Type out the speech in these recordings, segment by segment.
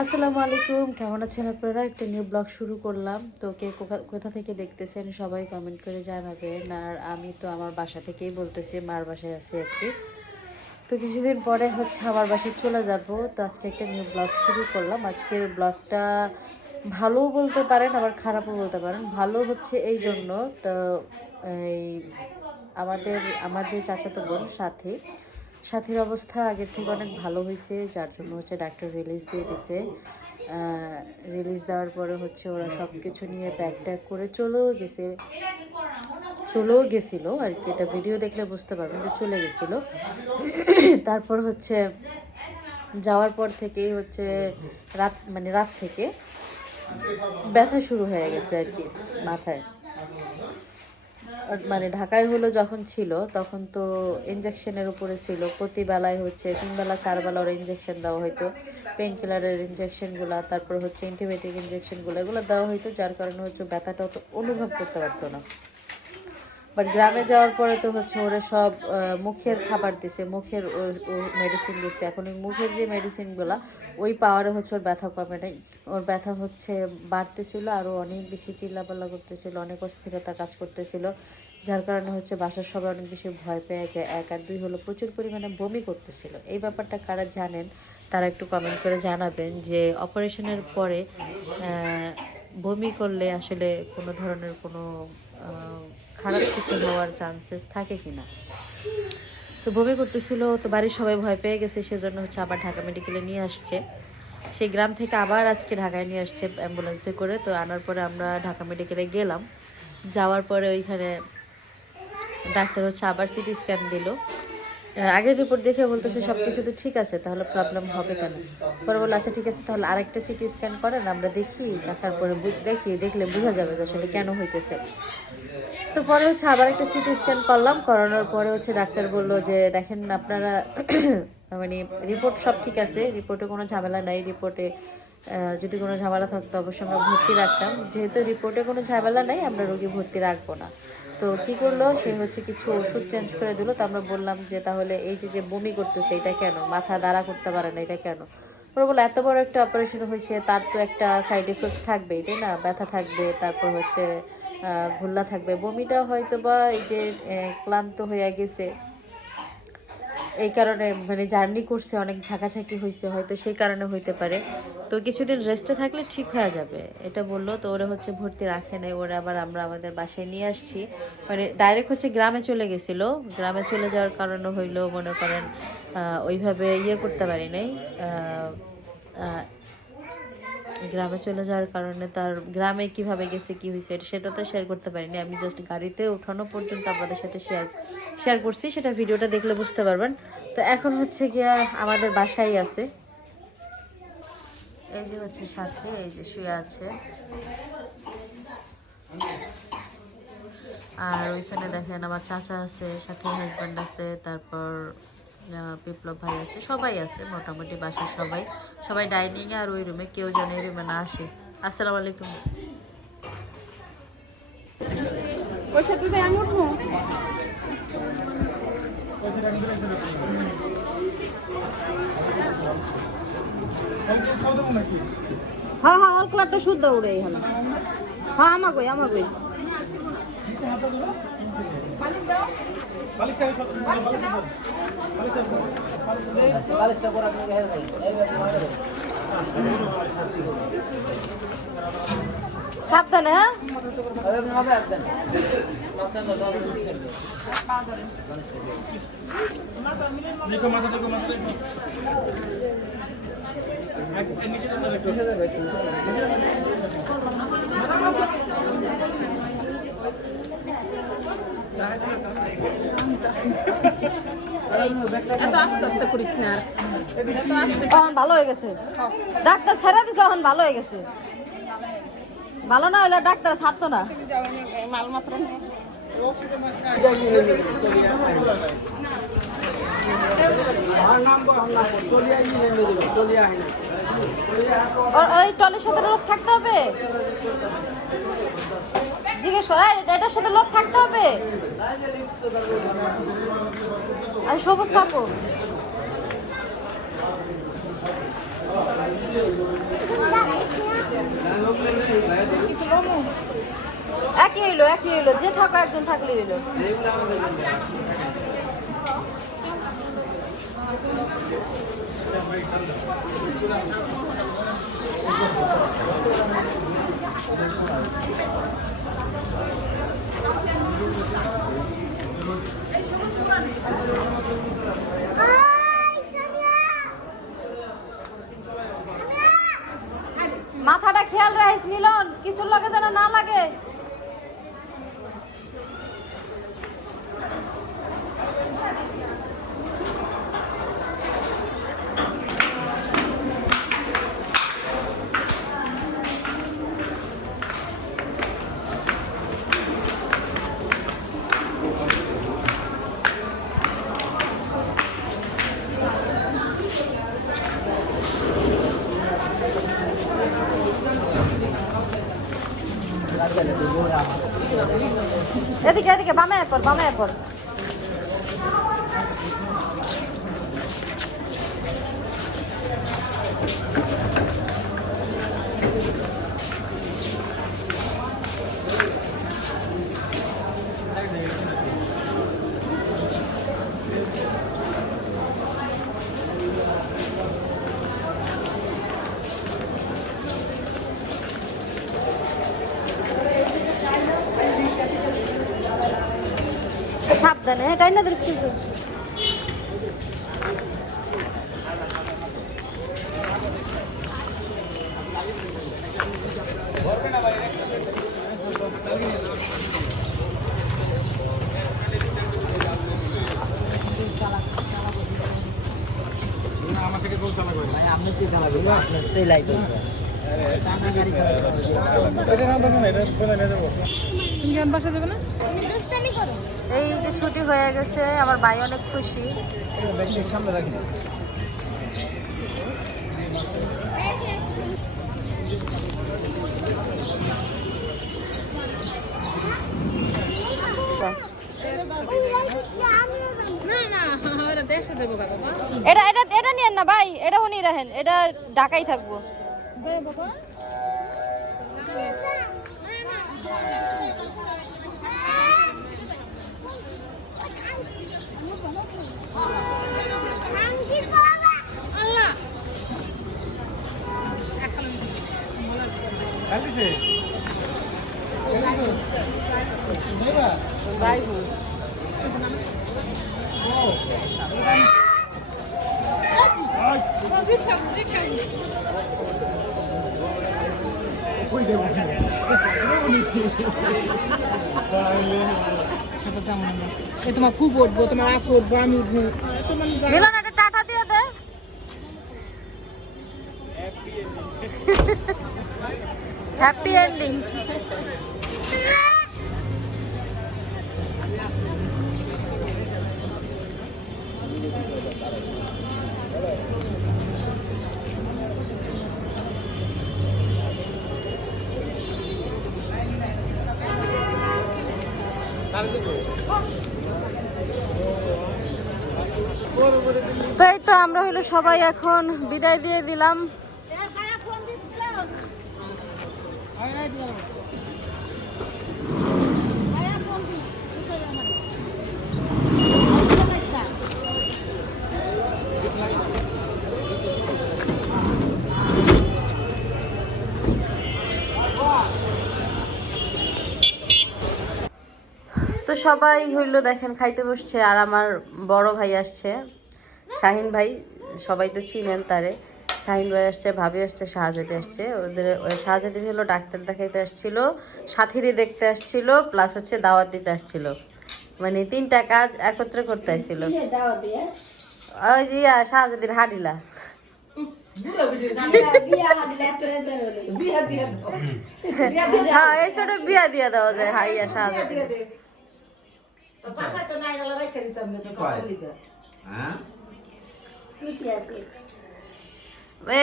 আসসালামু আলাইকুম, কেমন আছেন আপনারা? একটা নিউ ব্লগ শুরু করলাম। তো কে কোথা থেকে দেখতেছেন সবাই কমেন্ট করে জানাবেন। আর আমি তো আমার বাসা থেকেই বলতেছি, মার বাসায় আছি আর কি। তো কিছুদিন পরে হচ্ছে আমার বাসায় চলে যাব। তো আজকে একটা নিউ ব্লগ শুরু করলাম। আজকের ব্লগটা ভালোও বলতে পারেন, আবার খারাপও বলতে পারেন। ভালো হচ্ছে এই জন্য, তো এই আমার যে চাচাতো বোন সাথীর অবস্থা আগের থেকে অনেক ভালো হয়েছে, যার জন্য হচ্ছে ডাক্তার রিলিজ দিয়ে দিছে। রিলিজ দেওয়ার পরে হচ্ছে ওরা সব কিছু নিয়ে ব্যাগ ট্যাগ করে চলেও গেছিলো আর কি। এটা ভিডিও দেখলে বুঝতে পারবেন যে চলে গেছিলো। তারপর হচ্ছে যাওয়ার পর থেকেই হচ্ছে রাত থেকে ব্যথা শুরু হয়ে গেছে আর কি মাথায়। মানে ঢাকায় হলো যখন ছিল তখন তো ইঞ্জেকশনের উপরে ছিল, প্রতি বেলায় হচ্ছে 3 বেলা 4 বেলা ওরা ইঞ্জেকশন দেওয়া হইতো, পেন কিলারের ইঞ্জেকশনগুলো, তারপর হচ্ছে অ্যান্টিবায়োটিক ইঞ্জেকশনগুলো, এগুলো দেওয়া হইতো, যার কারণে হচ্ছে ব্যথাটা অত অনুভব করতে পারতো না। বাট গ্রামে যাওয়ার পরে তো হচ্ছে ওরা সব মুখের খাবার দিছে, মুখের মেডিসিন দিছে। এখন ওই মুখের যে মেডিসিনগুলো ওই পাওয়ারে হচ্ছে ওর ব্যথা কমে নাই, ওর ব্যথা হচ্ছে বাড়তেছিল, আরও অনেক বেশি চিল্লাপাল্লা করতেছিল, অনেক অস্থিরতা কাজ করতেছিল, যার কারণে হচ্ছে বাসার সবাই অনেক বেশি ভয় পেয়ে যায়। 1 আর 2 হলো প্রচুর পরিমাণে বমি করতেছিল। এই ব্যাপারটা কারা জানেন তারা একটু কমেন্ট করে জানাবেন যে অপারেশনের পরে বমি করলে আসলে কোনো ধরনের কোনো খারাপ কিছু হওয়ার চান্সেস থাকে কিনা। তো বমি করতেছিল, তো বাড়ির সবাই ভয় পেয়ে গেছে, সেজন্য হচ্ছে আবার ঢাকা মেডিকেলে নিয়ে আসছে। সেই গ্রাম থেকে আবার আজকে ঢাকায় নিয়ে আসছে অ্যাম্বুলেন্সে করে। তো আনার পরে আমরা ঢাকা মেডিকেলে গেলাম। যাওয়ার পরে ওইখানে ডাক্তার হচ্ছে আবার সিটি স্ক্যান দিল। আগের রিপোর্ট দেখে বলতেছে সব কিছু তো ঠিক আছে, তাহলে প্রবলেম হবে কেন। পরে বললো আচ্ছা ঠিক আছে, তাহলে আরেকটা সিটি স্ক্যান করেন, আমরা দেখি, দেখার পরে দেখলে বোঝা যাবে যে আসলে কেন হইতেছে। তো পরে হচ্ছে আবার একটা সিটি স্ক্যান করলাম, করানোর পরে হচ্ছে ডাক্তার বললো যে দেখেন আপনারা মানে রিপোর্ট সব ঠিক আছে, রিপোর্টে কোনো ঝামেলা নাই, রিপোর্টে যদি কোনো ঝামেলা থাকতো অবশ্যই আমরা ভর্তি রাখতাম, যেহেতু রিপোর্টে কোনো ঝামেলা নাই আমরা রোগী ভর্তি রাখবো না। তো কী করলো, সে হচ্ছে কিছু ওষুধ চেঞ্জ করে দিল। তো আমরা বললাম যে তাহলে এই যে বমি করতেছে এটা কেন, মাথা দাঁড়া করতে পারে না এটা কেন। ওরা বলে এত বড় একটা অপারেশন হয়েছে, তার তো একটা সাইড এফেক্ট থাকবেই, তাই না, ব্যথা থাকবে, তারপর হচ্ছে ঘোল্লা থাকবে, বমিটা হয়তো বা এই যে ক্লান্ত হয়ে গেছে এই কারণে, মানে জার্নি করছে অনেক, ঝাঁকাঝাঁকি হয়েছে, হয়তো সেই কারণে হইতে পারে। তো কিছুদিন রেস্টে থাকলে ঠিক হয়ে যাবে এটা বললো। তো ওরা হচ্ছে ভর্তি রাখে নাই, ওরা আবার আমরা আমাদের বাসায় নিয়ে আসছি। মানে ডাইরেক্ট হচ্ছে গ্রামে চলে গেছিলো, গ্রামে চলে যাওয়ার কারণে হইলো মনে করেন ওইভাবে করতে পারি নাই। গ্রামে চলে যাওয়ার কারণে তার গ্রামে কিভাবে গেছে কি হয়েছে সেটা তো শেয়ার করতে পারিনি। আমি জাস্ট গাড়িতে ওঠানো পর্যন্ত আপনাদের সাথে শেয়ার করছি, সেটা ভিডিওটা দেখলে বুঝতে পারবেন। তো এখন হচ্ছে গিয়া আমাদের বাসায় আছে, এই যে হচ্ছে সাথে এই যে শুয়ে আছে, আর ওইখানে দেখেন আমার চাচা আছে, সাথে হাজব্যান্ড আছে, তারপর বিপ্লব ভাই আছে, সবাই আছে মোটামুটি বাসার সবাই ডাইনিংয়ে, আর ওই রুমে কেউ যেন এই রুমে না আসে। আসসালামু আলাইকুম। হ্যাঁ হ্যাঁ অল ক্লাবটা শুদ্ধ উড়ে এখানে। হ্যাঁ আমাকে সাবধানে। হ্যাঁ আস্তে আস্তে করিস না, এখন ভালো হয়ে গেছে, ডাক্তার ছেড়ে দিছে, এখন ভালো হয়ে গেছে। ভালো না হলে ডাক্তার ছাড়তো না। মালমাত্র ওই টলের সাথে লোক থাকতে হবে, জিজ্ঞেস করা এটার সাথে লোক থাকতে হবে। আর সবুজ থাকো। একই হইলো যে থাকো একজন থাকলে হইলো। মাথাটা খেয়াল রাখিস মিলন, কিছুর লাগে যেন না লাগে। এদিকে এদিকে বামে পর, বামে পর। সাবধানে, হ্যাঁ, টাইনা ধরিস কিন্তু। আমার থেকে কেউ চালাবে না, আপনি কি চালাবেন? আপনার তেল আইবে। এটা না ধরুন, এটা ফেলে নিয়ে যাবো। তুমি জ্ঞান বাসা যাবে না? এই যে ছুটি হয়ে গেছে, আমার ভাই অনেক খুশি। সামনে রাখি। এটা এটা এটা নিয়েন না ভাই, এটা উনি রাখেন, এটা ঢাকাই থাকবো। তোমার খুব উঠবো, তোমার আপ উঠবো, আমি উঠবো। মিলন একটা টাটা দিয়ে দে। Happy ending. তো এই তো আমরা হইলো সবাই এখন বিদায় দিয়ে দিলাম। তো সবাই হইলো দেখেন খাইতে বসছে, আর আমার বড় ভাই আসছে শাহিন ভাই, সবাই তো চিনেন তারে। শাহিন ভাই আসছে, ভাবি আসছে, শাহজাদি আসছে। ওদের শাহজাদি হলো ডাক্তার দেখাইতে আসছিল, সাথীরে দেখতে আসছিল, প্লাস হচ্ছে দাওয়াত দিতে আসছিল, মানে তিনটা কাজ একত্রে করতে আসছিল। ওই যে শাহজাদির হাডিলা হ্যাঁ, এই ছোট বিয়া দিয়া দেওয়া যায়। হাইয়া শাহজাদি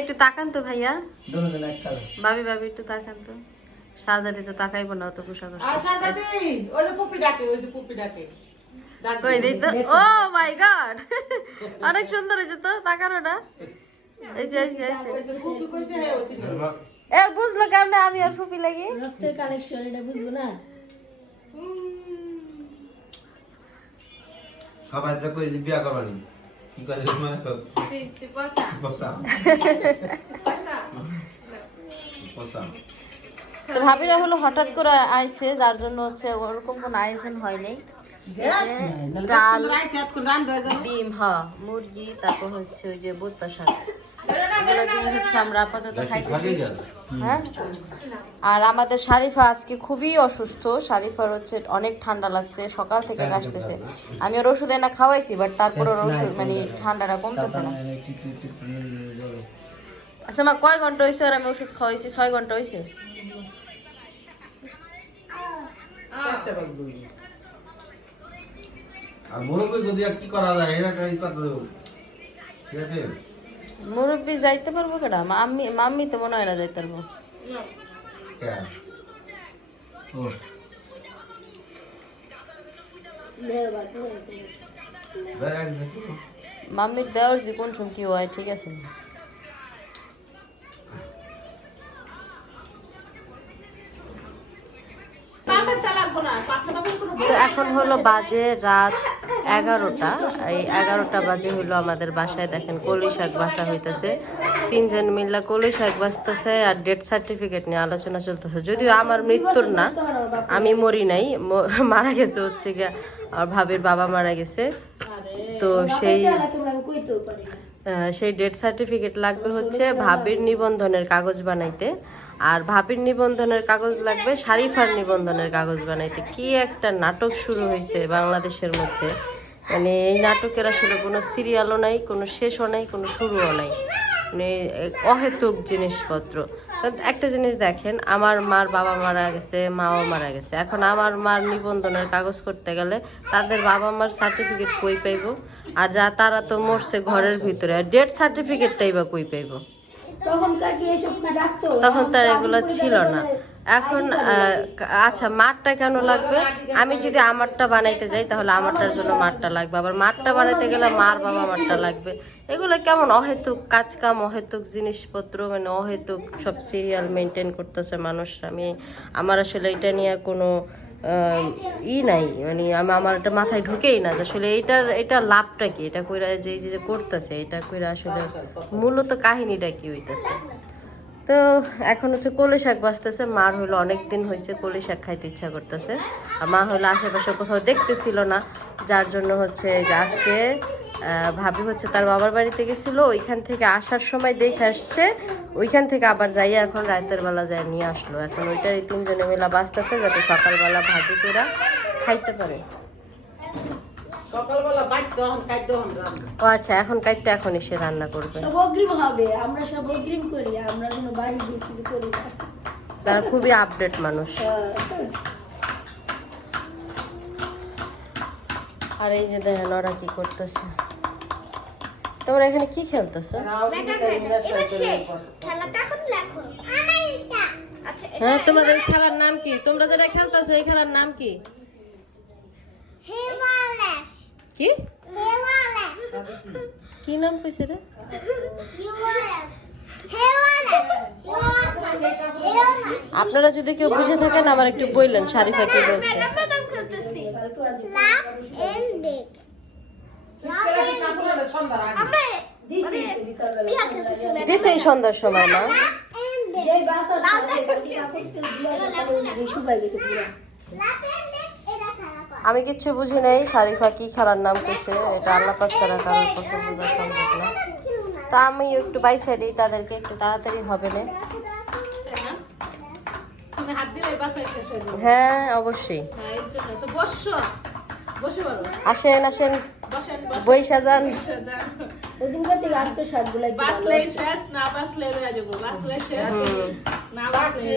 একটু তাকান তো ভাইয়া, ভাবি ভাবি একটু তাকান তো। শাহজাদি তো তাকাইবো না, অত কুসা করছে। কই দেই তো। ও মাই গড, অনেক সুন্দর হয়েছে তো তাকানোটা। এই যে এ বুঝলো কেমনে আমি আর ফুপি লাগি রক্তের কালেকশন এটা বুঝবো না সবাই তো কই বিয়া করবানি কি কয় মানে তুই পসা তো ভাবিরা হলো হঠাৎ করে আইছে যার জন্য হচ্ছে ওরকম কোনো আয়োজন হয়নি ডাল ডিম মুরগি তারপর হচ্ছে ওই যে বুট্টা শাক এগুলো দিয়ে হচ্ছে আমরা আপাতত খাইতেছি হ্যাঁ আর আমাদের শারিফা আজকে খুবই অসুস্থ শারিফার হচ্ছে অনেক ঠান্ডা লাগছে সকাল থেকে কাশতেছে আমি ওর ওষুধ এনে খাওয়াইছি বাট তারপর ওর ওষুধ মানে ঠান্ডাটা কমতেছে না আচ্ছা মা কয় ঘন্টা হয়েছে আর আমি ওষুধ খাওয়াইছি 6 ঘন্টা হয়েছে আর মুরব্বি যদি আর কি করা যায় এটা ট্রাই করতে ঠিক আছে মুরব্বি যাইতে পারবো কেডা মাম্মি তো মনে হয় না যাইতে পারবো হ্যাঁ ও মাম্মির দেওয়ার যে কোন সময় কি হয় ঠিক আছে তো এখন হলো বাজে রাত 11টা এই 11টা বাজে হলো আমাদের বাসায় দেখেন কলই শাক বাসা হইতেছে 3 জন মিল্লা কলই শাক বাসতেছে আর ডেথ সার্টিফিকেট নিয়ে আলোচনা চলতেছে যদিও আমার মৃত্যুর না আমি মরি নাই মারা গেছে হচ্ছে গিয়া আর ভাবির বাবা মারা গেছে তো সেই ডেথ সার্টিফিকেট লাগবে হচ্ছে ভাবির নিবন্ধনের কাগজ বানাইতে আর ভাবির নিবন্ধনের কাগজ লাগবে শারিফার নিবন্ধনের কাগজ বানাইতে কি একটা নাটক শুরু হয়েছে বাংলাদেশের মধ্যে মানে এই নাটকের আসলে কোনো সিরিয়ালও নাই কোনো শেষও নাই কোনো শুরুও নাই মানে অহেতুক জিনিসপত্র একটা জিনিস দেখেন আমার মার বাবা মারা গেছে মাও মারা গেছে এখন আমার মার নিবন্ধনের কাগজ করতে গেলে তাদের বাবা মার সার্টিফিকেট কই পাইব আর যা তারা তো মরছে ঘরের ভিতরে আর ডেথ সার্টিফিকেটটাই বা কই পাইব তখন তার এগুলো ছিল না এখন আচ্ছা মাঠটা কেন লাগবে আমি যদি আমারটা বানাইতে যাই তাহলে আমারটার জন্য মাঠটা লাগবে আবার মাঠটা বানাইতে গেলে মার বাবা মাঠটা লাগবে এগুলো কেমন অহেতুক কাজ কাম অহেতুক জিনিসপত্র মানে অহেতুক সব সিরিয়াল মেনটেন করতেছে মানুষ আমার আসলে এটা নিয়ে কোনো নাই মানে আমার এটা মাথায় ঢুকেই না আসলে এটা লাভটা কি এটা কইরা যে করতেছে এটা কইরা আসলে মূলত কাহিনীটা কি হইতেছে তো এখন হচ্ছে কলই শাক বাঁচতেছে মার হলো অনেকদিন হয়েছে কলই শাক খাইতে ইচ্ছা করতেছে আর মা হলো আশেপাশে কোথাও দেখতেছিল না যার জন্য হচ্ছে আজকে ভাবি হচ্ছে তার বাবার বাড়িতে গেছিল ওইখান থেকে আসার সময় দেখে আসছে ওইখান থেকে আবার যাইয়া এখন রাতের বেলা যায় নিয়ে আসলো এখন ওইটারই 3 জনে মিলা বাঁচতেছে যাতে সকালবেলা ভাজি করে খাইতে পারে ও আচ্ছা এখন কাইটটা এখন এসে রান্না করবে সব অগ্রিম হবে আমরা সব অগ্রিম করি আমরা কোনো বাড়ি কিছু করি না তার খুবই আপডেট মানুষ আর এই যে দেখেন ওরা কি করতেছে তোমরা এখানে কি খেলতেছো হ্যাঁ তোমাদের খেলার নাম কি তোমরা যেটা খেলতেছো এই খেলার নাম কি কি কি নাম কইছে রে আপনারা যদি কেউ বুঝে থাকেন আমার একটু বললেন শারিফা কি বলছে দিছে এই সন্ধ্যার সময় না আমি কিচ্ছু বুঝি নাই শারিফা কি খেলার নাম কইছে এটা আল্লাহ পাক ছাড়া কারোর পক্ষে বোঝা সম্ভব না তা আমি একটু বাইসা দিই তাদেরকে একটু তাড়াতাড়ি হবে না হ্যাঁ অবশ্যই আসেন আসেন বইসা যান ওদিনকার থেকে আজকে শাকগুলো একটু ভালো আছে। না বাসলে